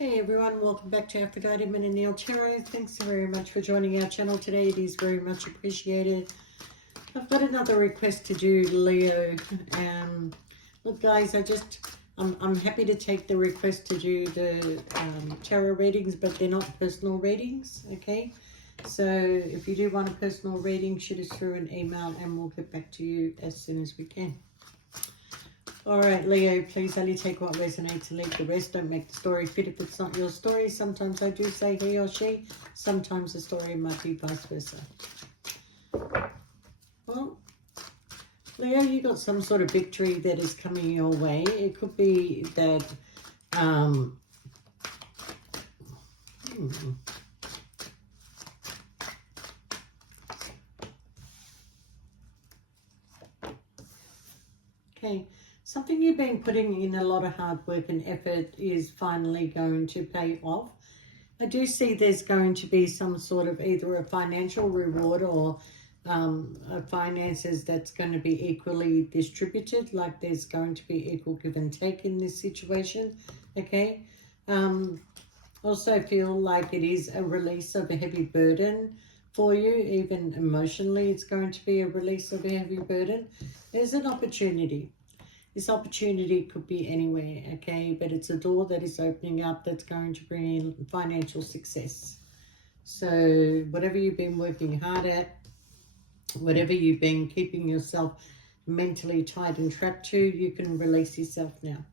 Hey everyone, welcome back to Aphrodite Men and Neil Tarot. Thanks so very much for joining our channel today. It is very much appreciated. I've got another request to do, Leo. Look guys, I'm happy to take the request to do the tarot readings, but they're not personal readings, okay? So if you do want a personal reading, shoot us through an email and we'll get back to you as soon as we can. All right, Leo, please only take what resonates and leave the rest. Don't make the story fit if it's not your story. Sometimes I do say he or she. Sometimes the story might be vice versa. Well, Leo, you got some sort of victory that is coming your way. It could be that... Okay. Something you've been putting in a lot of hard work and effort is finally going to pay off. I do see there's going to be some sort of either a financial reward or finances that's going to be equally distributed, like there's going to be equal give and take in this situation, okay? Also feel like it is a release of a heavy burden for you, even emotionally it's going to be a release of a heavy burden. There's an opportunity. This opportunity could be anywhere, okay? But it's a door that is opening up that's going to bring in financial success. So whatever you've been working hard at, whatever you've been keeping yourself mentally tied and trapped to, you can release yourself now.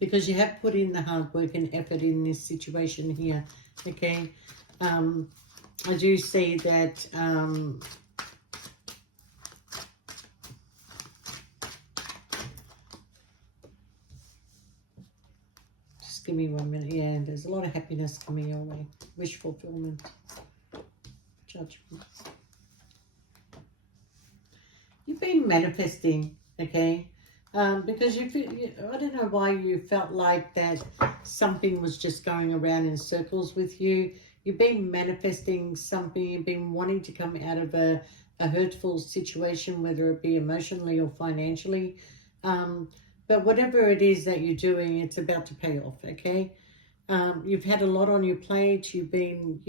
Because you have put in the hard work and effort in this situation here, okay? I do see that... give me 1 minute. Yeah, there's a lot of happiness coming your way. Wish fulfillment. Judgment. You've been manifesting, okay? Because I don't know why you felt like that something was just going around in circles with you. You've been manifesting something. You've been wanting to come out of a hurtful situation, whether it be emotionally or financially. But whatever it is that you're doing, it's about to pay off, okay? You've had a lot on your plate. You've been,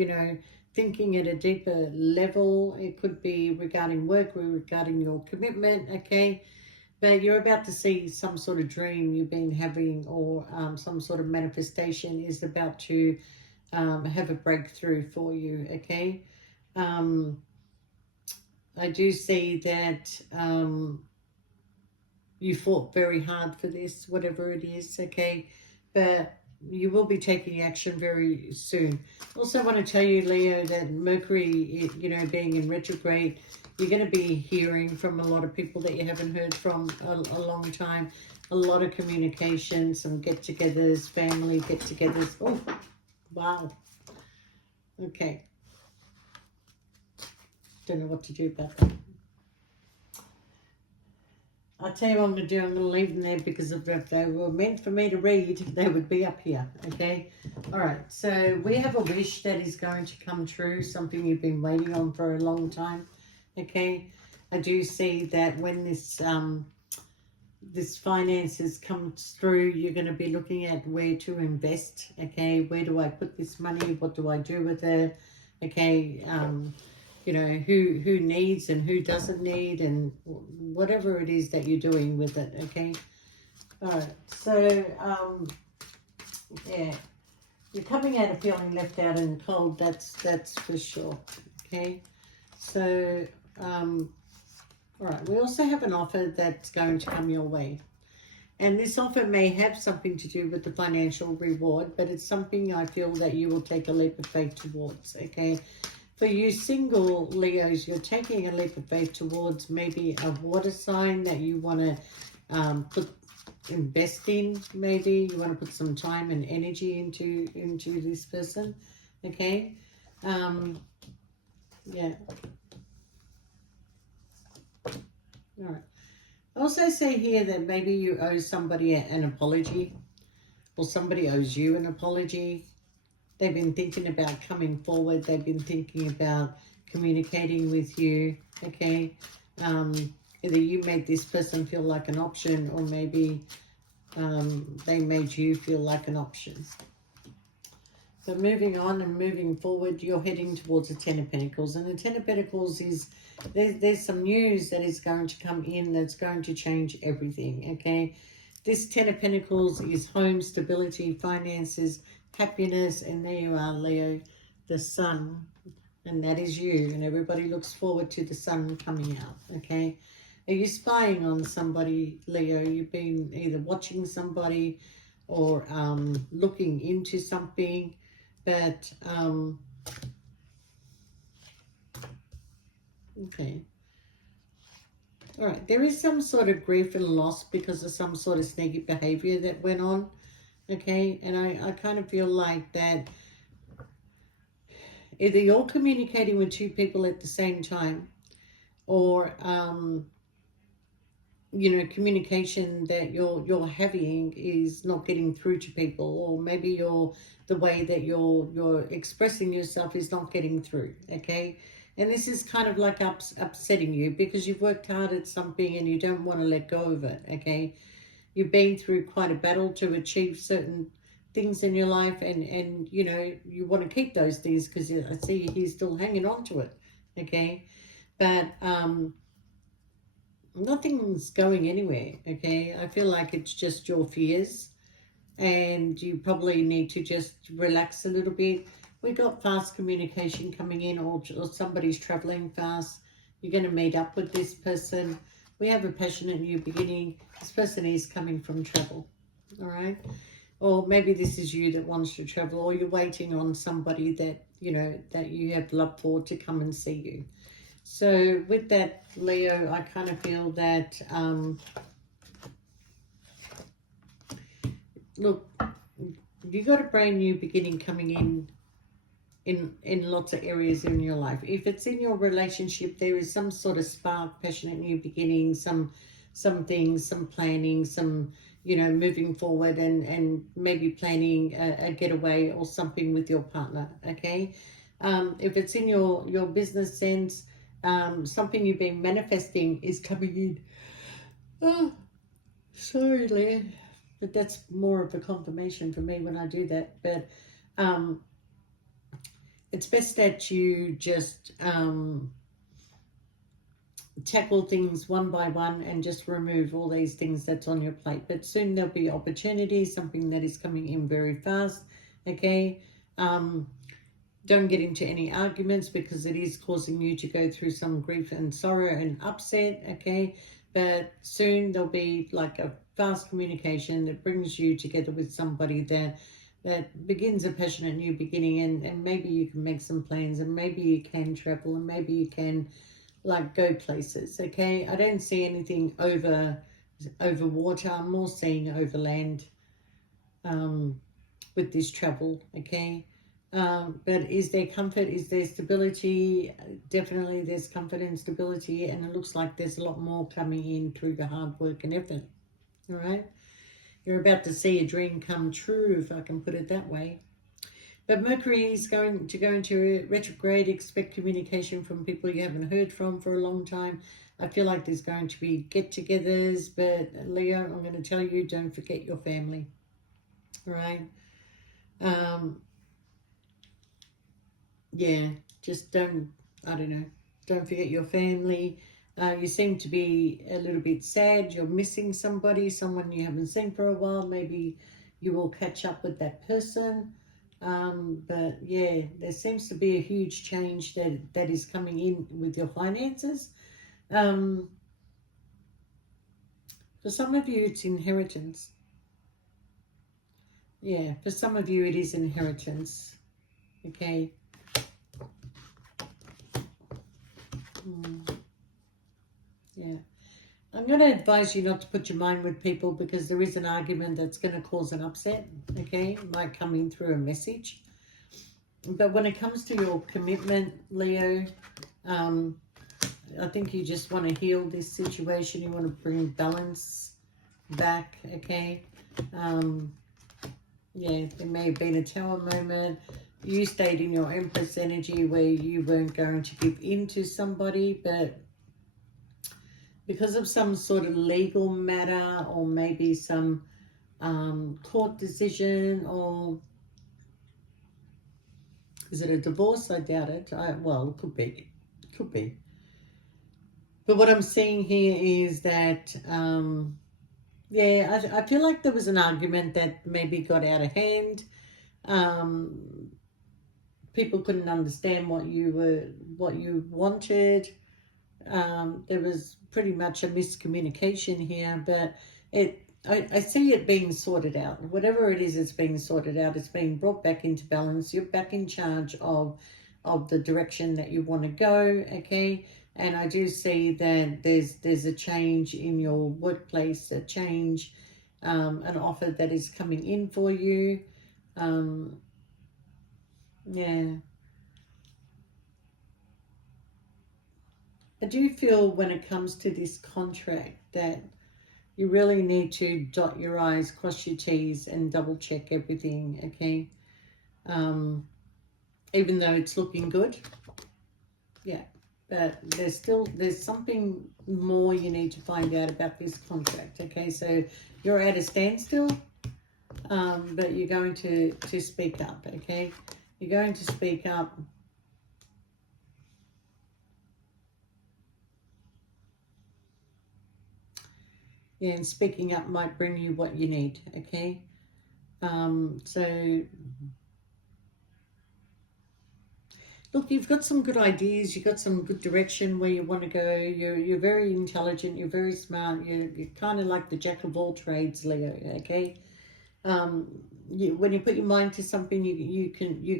thinking at a deeper level. It could be regarding work or regarding your commitment, okay? But you're about to see some sort of dream you've been having, or some sort of manifestation is about to have a breakthrough for you, okay? I do see that... you fought very hard for this, whatever it is, okay? But you will be taking action very soon. Also want to tell you, Leo, that Mercury, being in retrograde, you're going to be hearing from a lot of people that you haven't heard from a long time. A lot of communication, some get-togethers, family get-togethers. Oh, wow. Okay. Don't know what to do about that. I'll tell you what I'm going to do. I'm going to leave them there because if they were meant for me to read, they would be up here, okay? All right, so we have a wish that is going to come true, something you've been waiting on for a long time, okay? I do see that when this finances comes through, you're going to be looking at where to invest, okay? Where do I put this money? What do I do with it? Okay, who needs and who doesn't need, and whatever it is that you're doing with it, okay? All right, so, yeah, you're coming out of feeling left out and cold, that's for sure, okay? So, all right, we also have an offer that's going to come your way. And this offer may have something to do with the financial reward, but it's something I feel that you will take a leap of faith towards, okay? For you single Leos, you're taking a leap of faith towards maybe a water sign that you want to invest in. Maybe you want to put some time and energy into this person, okay? Yeah. All right. I also say here that maybe you owe somebody an apology, or somebody owes you an apology. They've been thinking about coming forward. They've been thinking about communicating with you, okay? Either you made this person feel like an option, or maybe They made you feel like an option. But moving on and moving forward, you're heading towards the Ten of Pentacles. And the Ten of Pentacles is, there's some news that is going to come in that's going to change everything, okay? This Ten of Pentacles is home, stability, finances, happiness. And there you are, Leo, the Sun. And that is you. And everybody looks forward to the Sun coming out, okay? Are you spying on somebody, Leo? You've been either watching somebody or looking into something. But, okay. All right. There is some sort of grief and loss because of some sort of sneaky behavior that went on. Okay. And I kind of feel like that either you're communicating with two people at the same time or, you know, communication that you're having is not getting through to people, or maybe the way that you're expressing yourself is not getting through, okay? And this is kind of like upsetting you because you've worked hard at something and you don't want to let go of it, okay? You've been through quite a battle to achieve certain things in your life, and you know, you want to keep those things because I see he's still hanging on to it, okay? But nothing's going anywhere, okay? I feel like it's just your fears and you probably need to just relax a little bit. We got fast communication coming in, or somebody's traveling fast. You're going to meet up with this person. We have a passionate new beginning. This person is coming from travel, all right? Or maybe this is you that wants to travel, or you're waiting on somebody that, you know, that you have love for to come and see you. So with that, Leo, I kind of feel that, look, you got a brand new beginning coming in lots of areas in your life. If it's in your relationship, there is some sort of spark, passionate new beginning, some things, some planning, some, you know, moving forward and maybe planning a getaway or something with your partner, okay? If it's in your business sense, something you've been manifesting is coming in. Oh, sorry, Leah, but that's more of a confirmation for me when I do that. But it's best that you just tackle things one by one and just remove all these things that's on your plate. But soon there'll be opportunities, something that is coming in very fast, okay? Don't get into any arguments because it is causing you to go through some grief and sorrow and upset, okay? But soon there'll be like a fast communication that brings you together with somebody that begins a passionate new beginning, and maybe you can make some plans, and maybe you can travel, and maybe you can like go places, okay? I don't see anything over water. I'm more seeing over land with this travel, okay? But is there comfort? Is there stability? Definitely there's comfort and stability, and it looks like there's a lot more coming in through the hard work and effort, all right? You're about to see a dream come true, if I can put it that way. But Mercury is going to go into retrograde. Expect communication from people you haven't heard from for a long time. I feel like there's going to be get-togethers, but Leo, I'm going to tell you, don't forget your family, all right? Yeah, just don't forget your family. You seem to be a little bit sad. You're missing somebody, someone you haven't seen for a while. Maybe you will catch up with that person. But yeah, there seems to be a huge change that is coming in with your finances. For some of you, it's inheritance. Yeah, for some of you, it is inheritance. Okay. Yeah. I'm going to advise you not to put your mind with people because there is an argument that's going to cause an upset, okay? It might come in through a message. But when it comes to your commitment, Leo, I think you just want to heal this situation. You want to bring balance back, okay? Yeah, there may have been a tower moment. You stayed in your Empress energy where you weren't going to give in to somebody, but because of some sort of legal matter or maybe some court decision, or is it a divorce? I doubt it. Well, it could be. It could be. But what I'm seeing here is that, yeah, I feel like there was an argument that maybe got out of hand. People couldn't understand what you wanted. There was pretty much a miscommunication here, but I see it being sorted out. Whatever it is, it's being sorted out. It's being brought back into balance. You're back in charge of the direction that you want to go, okay? And I do see that there's a change in your workplace, a change, an offer that is coming in for you. Yeah. I do feel when it comes to this contract that you really need to dot your I's, cross your T's, and double check everything, okay? Even though it's looking good, yeah. But there's something more you need to find out about this contract, okay? So you're at a standstill, but you're going to speak up, okay? You're going to speak up. Yeah, and speaking up might bring you what you need, okay? So, look, you've got some good ideas. You've got some good direction where you want to go. You're very intelligent. You're very smart. You're kind of like the jack of all trades, Leo, okay? When you put your mind to something, you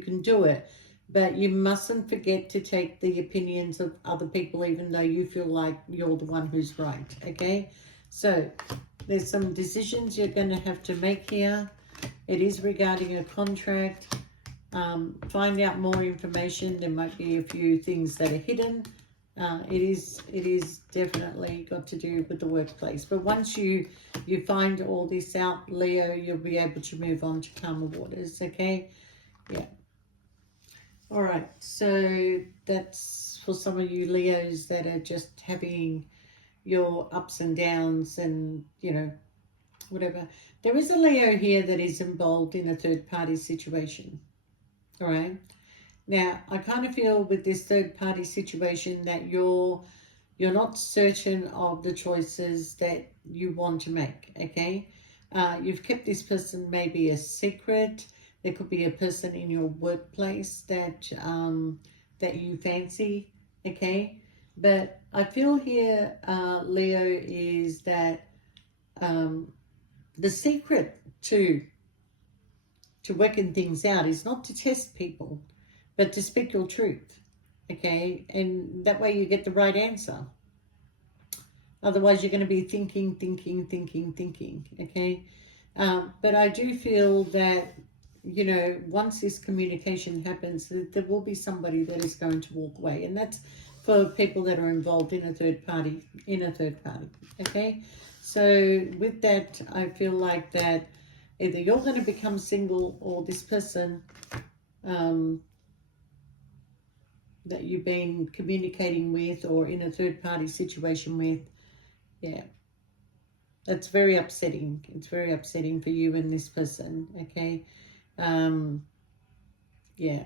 can do it. But you mustn't forget to take the opinions of other people, even though you feel like you're the one who's right, okay? So there's some decisions you're going to have to make here. It is regarding a contract. Find out more information. There might be a few things that are hidden. It is definitely got to do with the workplace. But once you find all this out, Leo, you'll be able to move on to calmer waters, okay? Yeah. All right, so that's for some of you Leos that are just having your ups and downs and, you know, whatever. There is a Leo here that is involved in a third-party situation, all right? Now, I kind of feel with this third-party situation that you're not certain of the choices that you want to make, okay? You've kept this person maybe a secret. There could be a person in your workplace that that you fancy, okay? But I feel here, Leo, is that the secret to working things out is not to test people, but to speak your truth, okay? And that way you get the right answer. Otherwise, you're going to be thinking, okay? But I do feel that, you know, once this communication happens, there will be somebody that is going to walk away. And that's for people that are involved in a third party, okay? So with that, I feel like that either you're going to become single or this person that you've been communicating with or in a third party situation with, yeah, that's very upsetting. It's very upsetting for you and this person, okay? Yeah,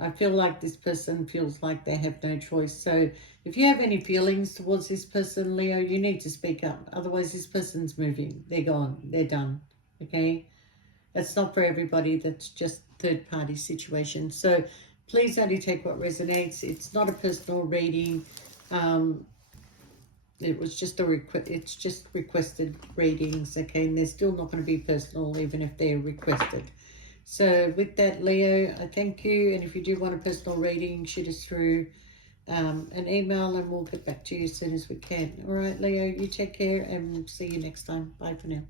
I feel like this person feels like they have no choice. So if you have any feelings towards this person, Leo, you need to speak up. Otherwise, this person's moving. They're gone. They're done, okay? That's not for everybody. That's just third-party situation. So please only take what resonates. It's not a personal reading. It was just it's just requested readings, okay? And they're still not going to be personal even if they're requested. So with that, Leo, I thank you. And if you do want a personal reading, shoot us through an email and we'll get back to you as soon as we can. All right, Leo, you take care and see you next time. Bye for now.